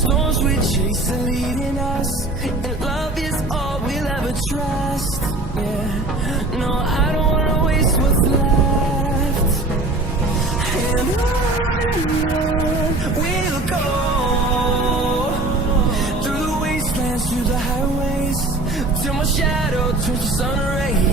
Storms we chase are leading us, and love is all we'll ever trust. Yeah, no, I don't wanna waste what's left. And on we'll go, through the wastelands, through the highways, till my shadow turns to sun rays.